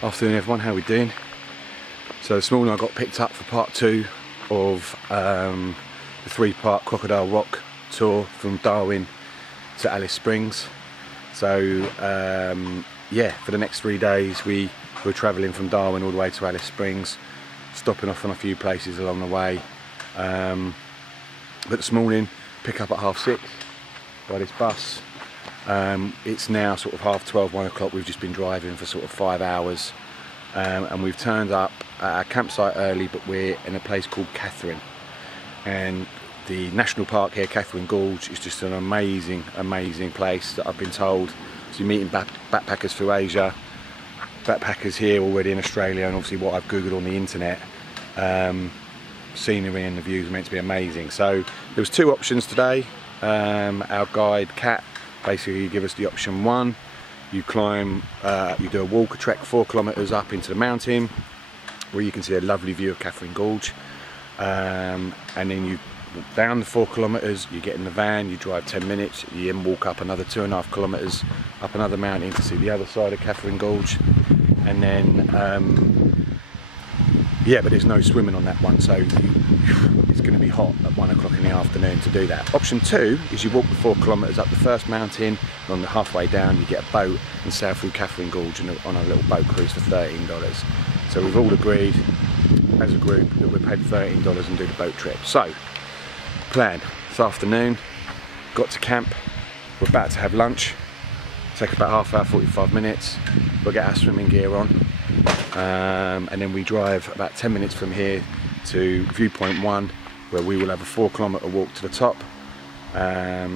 Afternoon everyone, how are we doing? So this morning I got picked up for part 2 of the 3-part Crocodile Rock tour from Darwin to Alice Springs. So yeah, for the next 3 days we were travelling from Darwin all the way to Alice Springs, stopping off on a few places along the way. But this morning, pick up at 6:30 by this bus. It's now sort of 12:30, 1 o'clock. We've just been driving for sort of 5 hours, and we've turned up at our campsite early, but we're in a place called Catherine, and the national park here, Catherine Gorge, is just an amazing place that I've been told. So you're meeting backpackers through Asia, backpackers here already in Australia, and obviously what I've googled on the internet, scenery and the views are meant to be amazing. So there was 2 options today. Our guide Kat basically give us the option 1. You climb, you do a walk, a trek 4 kilometres up into the mountain where you can see a lovely view of Catherine Gorge, and then you walk down the 4 kilometres, you get in the van, you drive 10 minutes, you then walk up another 2.5 kilometres up another mountain to see the other side of Catherine Gorge, and then yeah, but there's no swimming on that one, so it's going to be hot at 1 o'clock in the afternoon to do that. Option 2 is you walk the 4 kilometres up the first mountain, and on the halfway down you get a boat and sail through Catherine Gorge on a little boat cruise for $13. So we've all agreed as a group that we're paid $13 and do the boat trip. So, plan, this afternoon, got to camp, we're about to have lunch, take about half hour, 45 minutes, we'll get our swimming gear on, and then we drive about 10 minutes from here to viewpoint 1, where we will have a 4 kilometre walk to the top,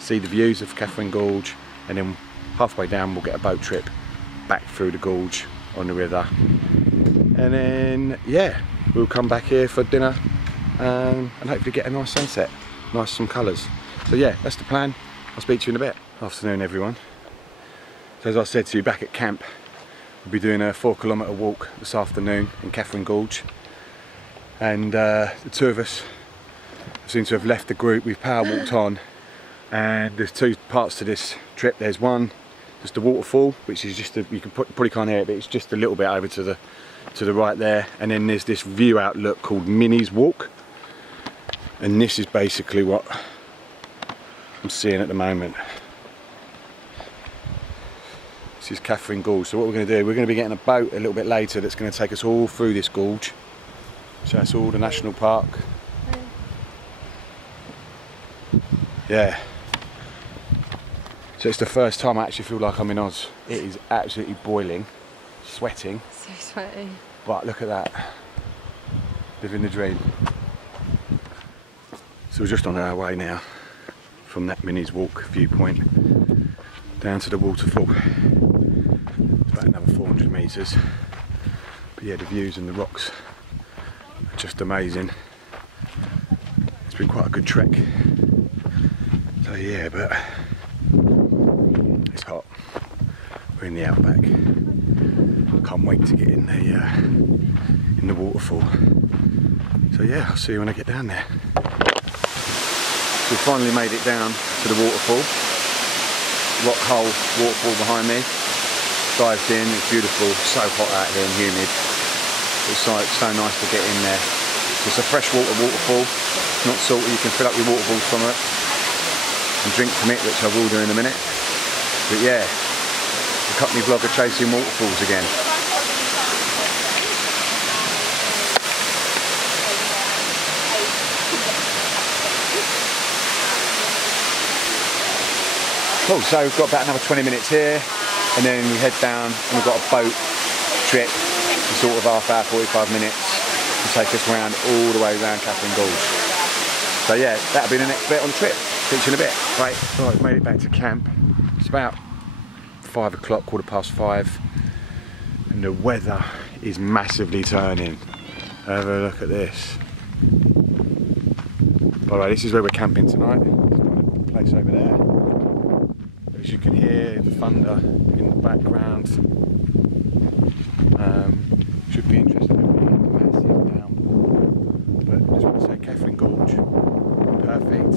see the views of Catherine Gorge, and then halfway down we'll get a boat trip back through the gorge on the river, and then yeah, we'll come back here for dinner, and hopefully get a nice sunset, nice some colours. So yeah, that's the plan. I'll speak to you in a bit. Afternoon everyone. So as I said to you, back at camp, we'll be doing a 4 kilometre walk this afternoon in Catherine Gorge, and the 2 of us seem to have left the group. We've power walked on, and there's 2 parts to this trip. There's one, just a waterfall, which is just you can probably can't hear it, but it's just a little bit over to the right there, and then there's this view outlook called Minnie's Walk, and this is basically what I'm seeing at the moment. This is Catherine Gorge. So what we're going to do, we're going to be getting a boat a little bit later that's going to take us all through this gorge. So that's all the national park. Yeah. So it's the first time I actually feel like I'm in Oz. It is absolutely boiling, sweating. So sweaty. But look at that. Living the dream. So we're just on our way now from that Minnie's Walk viewpoint down to the waterfall. It's about another 400 metres. But yeah, the views and the rocks are just amazing. It's been quite a good trek. So yeah, but it's hot. We're in the outback. Can't wait to get in the waterfall. So yeah, I'll see you when I get down there. So we finally made it down to the waterfall. Rock hole waterfall behind me. Dived in, it's beautiful, so hot out here and humid. It's so nice to get in there. It's a freshwater waterfall, it's not salty, you can fill up your water balls from it and drink from it, which I will do in a minute. But yeah, the company vlogger chasing waterfalls again. Cool, so we've got about another 20 minutes here, and then we head down and we've got a boat trip for sort of half hour, 45 minutes to take us around all the way around Catherine Gorge. So yeah, that'll be the next bit on the trip. See you in a bit. Right, so I've made it back to camp. It's about 5 o'clock, 5:15, and the weather is massively turning. Have a look at this. By the way, this is where we're camping tonight. There's a place over there. As you can hear the thunder in the background. Should be interesting. Massive downpour. But I just want to say Catherine Gorge, perfect.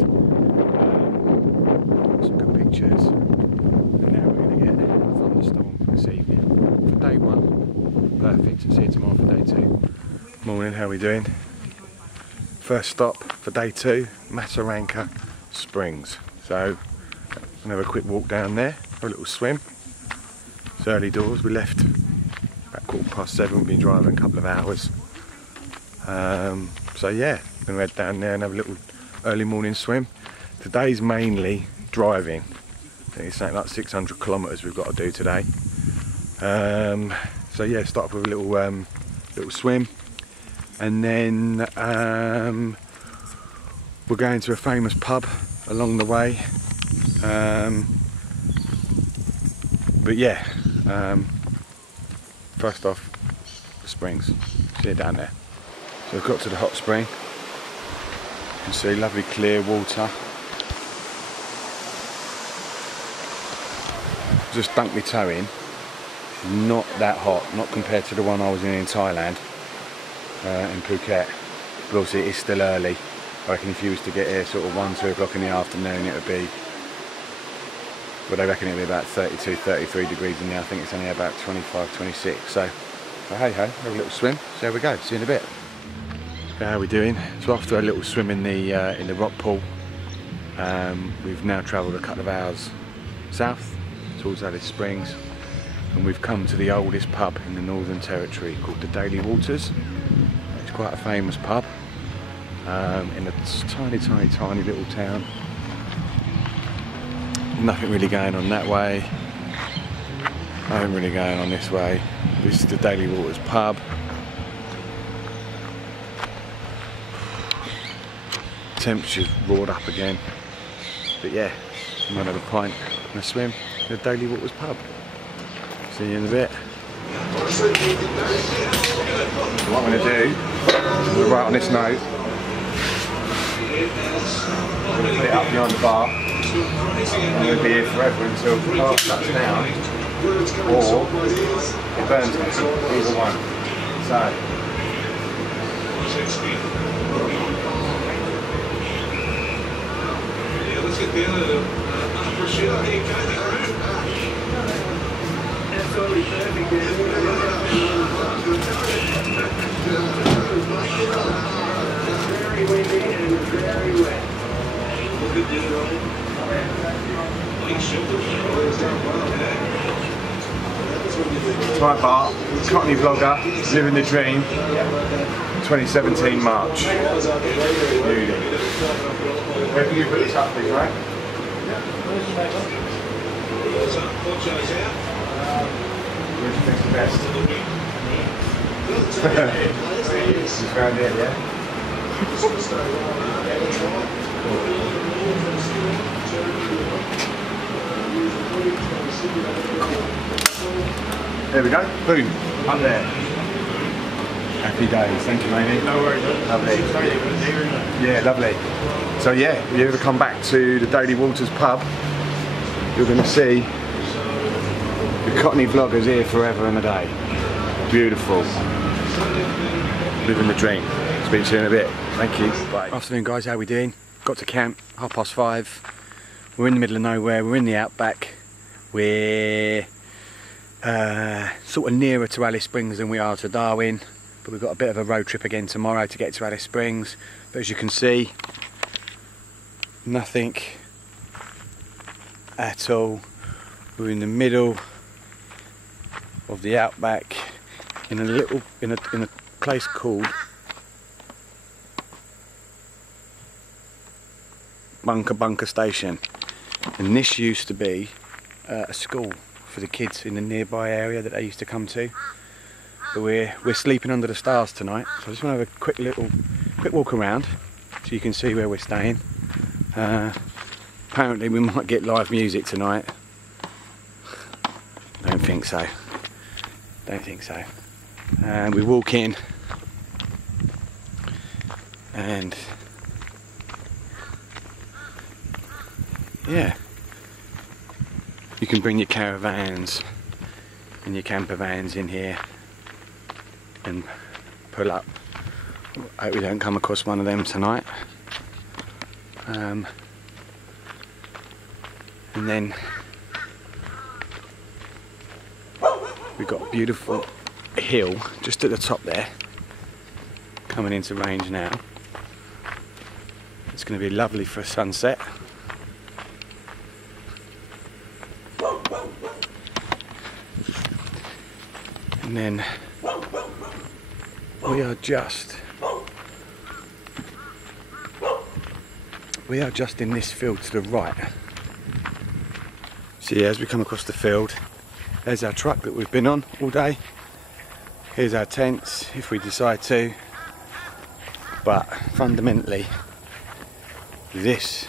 Some good pictures. And now we're going to get a thunderstorm this evening for day 1. Perfect. See you tomorrow for day 2. Morning, how are we doing? First stop for day 2, Masaranka Springs. So, I'm gonna have a quick walk down there, have a little swim. It's early doors, we left about 7:15, we've been driving a couple of hours. So yeah, I'm gonna head down there and have a little early morning swim. Today's mainly driving. I think it's something like 600 kilometres we've got to do today. So yeah, start off with a little swim, and then we're going to a famous pub along the way. But yeah, first off, the springs. See it down there. So we've got to the hot spring. You can see lovely clear water. Just dunked my toe in. Not that hot, not compared to the one I was in Thailand, in Phuket. But obviously it is still early. I reckon if you was to get here sort of 1-2 o'clock in the afternoon, it would be, well, they reckon it would be about 32, 33 degrees in there. I think it's only about 25, 26. So hey ho, have a little swim. See how we go. See you in a bit. So how are we doing? So after a little swim in the rock pool, we've now travelled a couple of hours south towards Ayres Springs, and we've come to the oldest pub in the Northern Territory called the Daily Waters. It's quite a famous pub in a tiny little town. Nothing really going on that way, nothing really going on this way. This is the Daily Waters pub. Temperature's roared up again, but yeah, I'm gonna have a pint and a swim in the Daily Waters pub. See you in a bit. So what I'm going to do, I'm going to write on this note, I'm going to put it up behind the bar. I'm going to be here forever until the bar shuts down, or it burns me, either one. So, very windy and very wet. Right bar, Cockney vlogger, living the dream, 2017 March. Beauty. Where can you put this up, please, right? Where do you think's the best? You found it, yeah? There we go, boom, up there. Happy days, thank you, matey. No worries. Lovely. Yeah, lovely. So yeah, if you ever come back to the Daily Waters pub, you're going to see the Cockney vloggers here forever and a day. Beautiful. Living the dream. Speak to you in a bit. Thank you. Bye. Afternoon guys, how are we doing? Got to camp, 5:30. We're in the middle of nowhere, we're in the outback. We're sort of nearer to Ayres Springs than we are to Darwin. But we've got a bit of a road trip again tomorrow to get to Ayres Springs. But as you can see, nothing at all. We're in the middle of the outback in a place called Bunker Station, and this used to be a school for the kids in the nearby area that they used to come to. But we're sleeping under the stars tonight, so I just want to have a quick walk around so you can see where we're staying. Apparently we might get live music tonight. Don't think so. Don't think so. And we walk in, and yeah, you can bring your caravans and your camper vans in here and pull up. I hope we don't come across one of them tonight. And then we've got beautiful hill just at the top there, coming into range now. It's going to be lovely for a sunset. And then we are just in this field to the right. So yeah, as we come across the field, there's our truck that we've been on all day. Here's our tents if we decide to. But fundamentally, this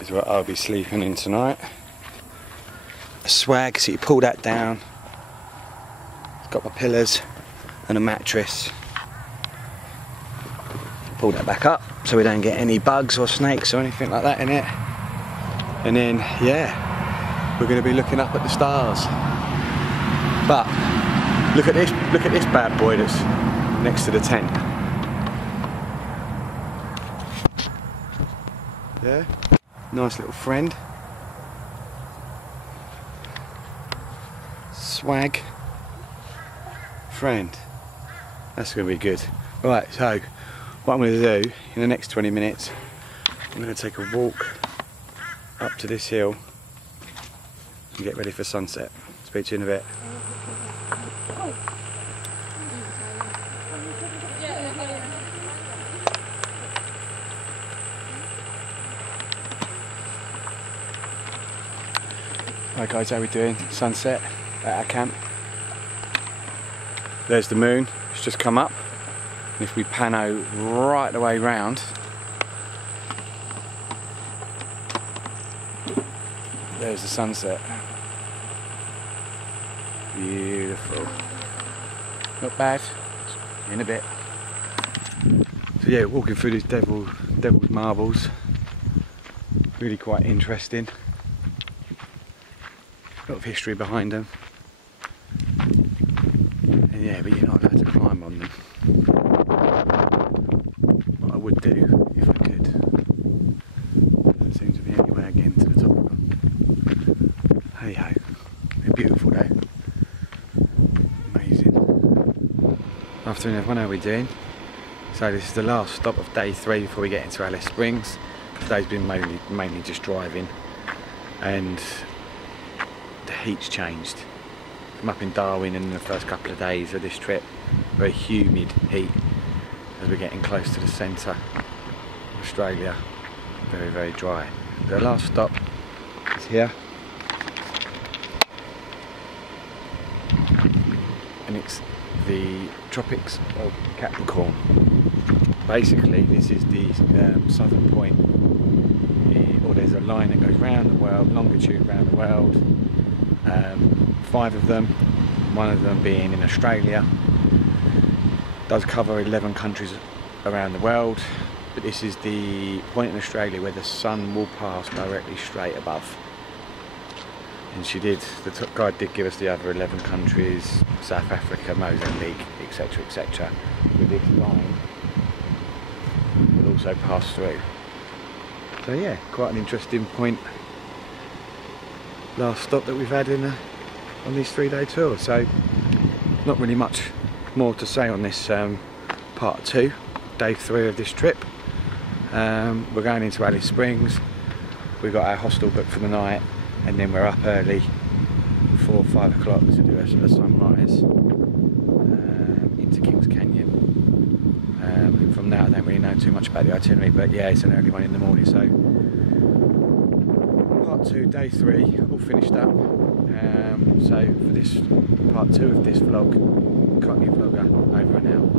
is what I'll be sleeping in tonight. A swag, so you pull that down. It's got my pillars and a mattress. Pull that back up so we don't get any bugs or snakes or anything like that in it. And then, yeah, we're going to be looking up at the stars. But look at this bad boy that's next to the tent. Yeah, nice little friend. Swag friend. That's going to be good. Right, so what I'm going to do in the next 20 minutes, I'm going to take a walk up to this hill and get ready for sunset. Speak to you in a bit. Right guys, how we doing? Sunset at our camp. There's the moon, it's just come up. And if we pan out right the way round, there's the sunset. Beautiful. Not bad. In a bit. So yeah, walking through these devil's marbles. Really quite interesting. A lot of history behind them. And yeah, but you're not allowed to climb on them. What I would do if I could. Doesn't seem to be any way again to the top of them. Hey ho. They're beautiful though. Amazing. Afternoon everyone, how are we doing? So this is the last stop of day 3 before we get into Ayres Springs. Today's been mainly just driving, and the heat's changed. I'm up in Darwin in the first couple of days of this trip. Very humid heat as we're getting close to the centre of Australia. Very, very dry. The last stop is here. And it's the tropics of Capricorn. Basically this is the southern point, or there's a line that goes round the world, longitude round the world. 5 of them, one of them being in Australia. Does cover 11 countries around the world, but this is the point in Australia where the sun will pass directly straight above. And the guide did give us the other 11 countries, South Africa, Mozambique, etc, etc. With this line will also pass through. So yeah, quite an interesting point. Last stop that we've had on this 3-day tour, so not really much more to say on this part 2, day 3 of this trip. We're going into Ayres Springs. We've got our hostel booked for the night, and then we're up early, 4 or 5 o'clock, to do a sunrise into Kings Canyon. And from there I don't really know too much about the itinerary, but yeah, it's an early one in the morning, so part 2, day 3, all finished up. So for this part 2 of this vlog, Cockney Vlogger, over and out.